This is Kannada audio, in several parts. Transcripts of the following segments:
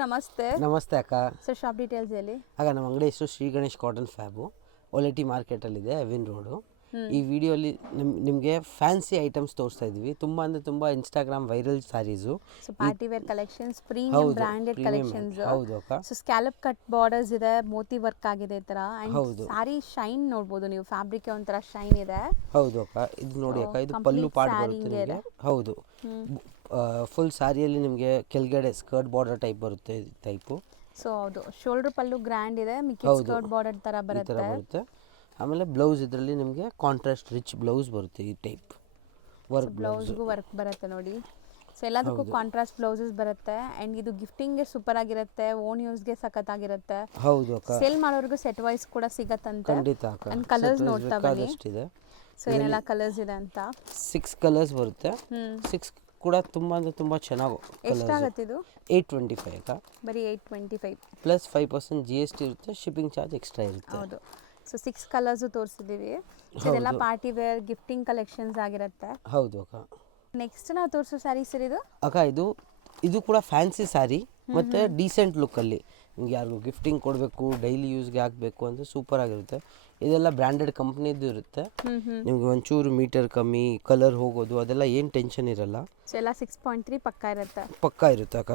ನಮಸ್ತೆ. ನಮಸ್ತೆ ಅಕ್ಕ. ಸರ್ ಶಾಪ್ ಡೀಟೇಲ್ಸ್ ಹೇಳಿ. ಆಗ ನಮ್ಮ ಅಂಗಡಿ ಹೆಸರು ಶ್ರೀ ಗಣೇಶ್ ಕಾಟನ್ ಫ್ಯಾಬು, ಒಲೆಟಿ ಮಾರ್ಕೆಟಲ್ಲಿದೆ, ಅವಿನ್ ರೋಡು. ಈ ವಿಡಿಯೋಲಿ ನಿಮಗೆ ಫ್ಯಾನ್ಸಿ ಐಟಮ್ಸ್ ತೋರಿಸ್ತಾ ಇದ್ದೀವಿ. ತುಂಬ ಅಂದರೆ ತುಂಬ Instagram viral sarees. So party wear collections, premium branded collections. ಹೌದು ಅಕ್ಕ. ಸೊ ಸ್ಕ್ಯಾಲಪ್ ಕಟ್ ಬಾರ್ಡರ್ಸ್ ಇದೆ, ಮೋತಿ ವರ್ಕ್ ಆಗಿದೆ ಈ ತರ. ಅಂಡ್ ಸಾರಿ ಶೈನ್ ನೋಡಬಹುದು ನೀವು, ಫ್ಯಾಬ್ರಿಕ್ ಒಂಥರ ಶೈನ್ ಇದೆ. ಹೌದು ಅಕ್ಕ. ಇದು ನೋಡಿ ಅಕ್ಕ, ಇದು ಪಲ್ಲು ಪಾರ್ಟ್ ಬರುತ್ತೆ ನಿಮಗೆ. ಹೌದು, ಫುಲ್ ಸ್ಯಾರಿಯಲ್ಲಿ ನಿಮಗೆ ಕೆಳಗಡೆ ಸ್ಕರ್ಟ್ ಬಾರ್ಡರ್ ಟೈಪ್ ಬರುತ್ತೆ ಟೈಪು. ಸೊ ಹೌದು, ಶೋಲ್ಡರ್ ಪಲ್ಲು ಗ್ರ್ಯಾಂಡ್ ಇದೆ, ಮಿಕ್ಕಿ ಸ್ಕರ್ಟ್ ಬಾರ್ಡರ್ ತರ ಬರುತ್ತೆ. ಆಮೇಲೆ ಬ್ಲೌಸ್ ಇದರಲ್ಲಿ ನಿಮಗೆ ಕಾಂಟ್ರಾಸ್ಟ್ ರಿಚ್ ಬ್ಲೌಸ್ ಬರುತ್ತೆ ಈ ಟೈಪ್ ವರ್ಕ್. ಬ್ಲೌಸ್ಗೂ ವರ್ಕ್ ಬರುತ್ತೆ ನೋಡಿ. ಸೊ ಎಲ್ಲದಕ್ಕೂ ಕಾಂಟ್ರಾಸ್ಟ್ ಬ್ಲೌಸಸ್ ಬರುತ್ತೆ. ಅಂಡ್ ಇದು ಗಿಫ್ಟಿಂಗ್ಗೆ ಸೂಪರ್ ಆಗಿರುತ್ತೆ, ಓನ್ ಯೂಸ್ಗೆ ಸಖತ್ತಾಗಿರುತ್ತೆ. ಹೌದು ಅಕ್ಕ. ಸೇಲ್ ಮಾಡೋರ್ಗೂ ಸೆಟ್ ವೈಸ್ ಕೂಡ ಸಿಗತ್ತಂತೆ. ಖಂಡಿತ ಅಕ್ಕ. ಅಂಡ್ ಕಲರ್ಸ್ ನೋಡ್ತಾ ಬನ್ನಿ. ಸೊ ಏನೆಲ್ಲ ಕಲರ್ಸ್ ಇದೆ ಅಂತ. 6 ಕಲರ್ಸ್ ಬರುತ್ತೆ. 6 ಕೂಡ ತುಂಬ ಅಂದರೆ ತುಂಬ ಚೆನ್ನಾಗಿ. ಎಷ್ಟಾಗುತ್ತೆ ಇದು? 825 ಅಕ್ಕ. ಬರೀ 825 ಪ್ಲಸ್ 5% GST ಇರುತ್ತೆ, ಶಿಪ್ಪಿಂಗ್ ಚಾರ್ಜ್ ಎಕ್ಸ್ಟ್ರಾ ಇರುತ್ತೆ. ಹೌದು. ಸೊ 6 ಕಲರ್ಸು ತೋರಿಸಿದ್ದೀವಿ. ಇದೆಲ್ಲ ಪಾರ್ಟಿ ವೇರ್ ಗಿಫ್ಟಿಂಗ್ ಕಲೆಕ್ಷನ್ಸ್ ಆಗಿರುತ್ತೆ. ಹೌದು ಅಕ್ಕ. ನೆಕ್ಸ್ಟ್ ನಾವು ತೋರಿಸೋ ಸ್ಯಾರಿ ಸರ್ ಇದು ಅಕ್ಕ, ಇದು ಕೂಡ ಫ್ಯಾನ್ಸಿ ಸ್ಯಾರಿ ಮತ್ತು ಡೀಸೆಂಟ್ ಲುಕ್ಕಲ್ಲಿ ನಿಮ್ಗೆ ಯಾರಿಗೂ ಗಿಫ್ಟಿಂಗ್ ಕೊಡಬೇಕು, ಡೈಲಿ ಯೂಸ್ಗೆ ಹಾಕಬೇಕು ಅಂದರೆ ಸೂಪರ್ ಆಗಿರುತ್ತೆ. ಇದೆಲ್ಲ ಬ್ರ್ಯಾಂಡೆಡ್ ಕಂಪ್ನಿದು ಇರುತ್ತೆ. ನಿಮ್ಗೆ ಒಂಚೂರು ಮೀಟರ್ ಕಮ್ಮಿ, ಕಲರ್ ಹೋಗೋದು ಅದೆಲ್ಲ ಏನು ಟೆನ್ಷನ್ ಇರಲ್ಲ. ಸೊ ಎಲ್ಲ 6.3 ಪಕ್ಕ ಇರುತ್ತೆ ಅಕ್ಕ.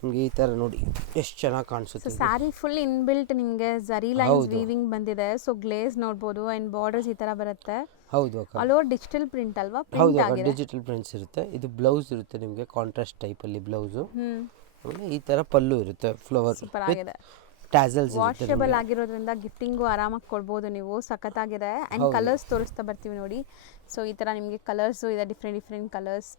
ನಿಮಗೆ ಈ ಥರ ನೋಡಿ ಎಷ್ಟು ಚೆನ್ನಾಗಿ ಕಾಣಿಸುತ್ತೆ. ಸ್ಯಾರಿ ಫುಲ್ ಇನ್ಬಿಲ್ಟ್ ನಿಮಗೆ ಝರಿ ಲೈನ್ಸ್ ವೀವಿಂಗ್ ಬಂದಿದೆ. ಸೊ ಗ್ಲೇಸ್ ನೋಡ್ಬೋದು. ಅಂಡ್ ಬಾರ್ಡರ್ಸ್ ಈ ತರ ಬರುತ್ತೆ. ಹೌದು ಅಕ್ಕ. ಆಲ್ ಓವರ್ ಡಿಜಿಟಲ್ ಪ್ರಿಂಟ್ ಅಲ್ವಾ? ಹೌದು ಅಕ್ಕ, ಡಿಜಿಟಲ್ ಪ್ರಿಂಟ್ಸ್ ಇರುತ್ತೆ. ಇದು ಬ್ಲೌಸ್ ಇರುತ್ತೆ ನಿಮಗೆ ಕಾಂಟ್ರಾಸ್ಟ್ ಟೈಪಲ್ಲಿ ಬ್ಲೌಸು. ಆಮೇಲೆ ಈ ಥರ ಪಲ್ಲು ಇರುತ್ತೆ, ಫ್ಲವರ್ ಸೂಪರ್ ಆಗಿದೆ. ಟ್ಯಾಸಲ್ಸ್ ಇರುತ್ತೆ. ವಾಷಬಲ್ ಆಗಿರೋದ್ರಿಂದ ಗಿಫ್ಟಿಂಗು ಆರಾಮಾಗಿ ಕೊಡ್ಬೋದು ನೀವು. ಸಖತ್ತಾಗಿದೆ. ಅಂಡ್ ಕಲರ್ಸ್ ತೋರಿಸ್ತಾ ಬರ್ತೀವಿ ನೋಡಿ. ಸೊ ಈ ತರ ನಿಮಗೆ ಕಲರ್ಸ್ ಇದೆ, ಡಿಫ್ರೆಂಟ್ ಕಲರ್ಸ್.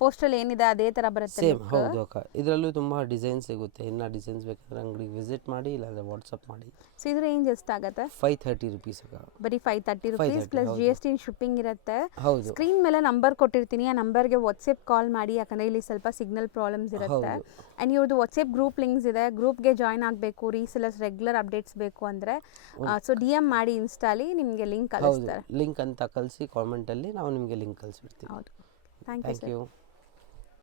ಪೋಸ್ಟಲ್ ಏನಿದೆ ಅದೇ ತರ ಬರುತ್ತೆ. ಸೇಮ್. ಹೌದು ಅಕ್ಕ. ಇದರಲ್ಲೂ ತುಂಬ ಡಿಸೈನ್ಸ್ ಸಿಗುತ್ತೆ. ಇನ್ನು ಡಿಸೈನ್ಸ್ ಬೇಕಾದ್ರೆ ಅಂಗಡಿಗೆ ವಿಸಿಟ್ ಮಾಡಿ, ಇಲ್ಲಾಂದ್ರೆ ವಾಟ್ಸಪ್ ಮಾಡಿ. ಸೊ ಇದು ರೇಂಜ್ ಎಷ್ಟಾಗುತ್ತೆ? 530 rupees ಅಕ್ಕ. ಬರೀ 530 rupees ಪ್ಲಸ್ GST ಶಿಪ್ಪಿಂಗ್ ಇರುತ್ತೆ. ಹೌದು. ಸ್ಕ್ರೀನ್ ಮೇಲೆ ನಂಬರ್ ಕೊಟ್ಟಿರ್ತೀನಿ, ಆ ನಂಬರ್ಗೆ ವಾಟ್ಸಪ್ ಕಾಲ್ ಮಾಡಿ. ಯಾಕಂದ್ರೆ ಇಲ್ಲಿ ಸ್ವಲ್ಪ ಸಿಗ್ನಲ್ ಪ್ರಾಬ್ಲಮ್ಸ್ ಇರುತ್ತೆ. ಅಂಡ್ ಇವ್ರದ್ದು ವಾಟ್ಸಪ್ ಗ್ರೂಪ್ ಲಿಂಕ್ಸ್ ಇದೆ. ಗ್ರೂಪ್ಗೆ ಜಾಯ್ನ್ ಆಗಬೇಕು, ರೀಸೆಲರ್ಸ್ ರೆಗ್ಯುಲರ್ ಅಪ್ಡೇಟ್ಸ್ ಬೇಕು ಅಂದರೆ ಸೊ DM ಮಾಡಿ ಇನ್ಸ್ಟಾಲಿ, ನಿಮಗೆ ಲಿಂಕ್ ಕಳಿಸ್ತಾರೆ. ಲಿಂಕ್ ಅಂತ ಕಳಿಸಿ ಕಾಮೆಂಟಲ್ಲಿ ನಾವು ನಿಮಗೆ ಲಿಂಕ್ ಕಳಿಸ್ಬಿಡ್ತೀವಿ. ಹೌದು. Thank you.